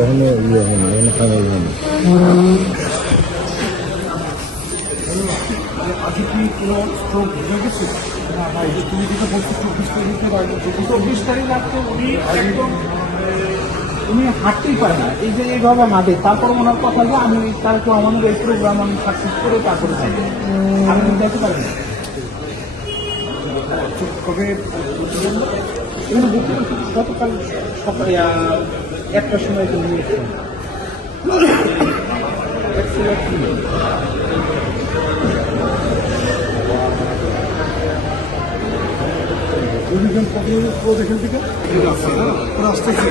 এখনো ইয়ে হয়নি, এখনো ফাইনাল হয়নি। আজকে কি কোনো স্ট্রোক হয়ে গেছে? না ভাই, তুমি যেটা বলছো 24 রাখতে উনি একদম উনি হাঁটতেই পারে না, এই যে এইভাবে হাঁটে। তারপর ওনার কথা যে আমি কালকে আমাদের এই প্রোগ্রাম আমি সাকসেস করে তারপরে যাবো, আমি কিন্তু যেতে পারি না। কবে গতকাল সকালে 1টার সময় নিয়েছেন। দেখেন থেকে ওরা আসতেছে।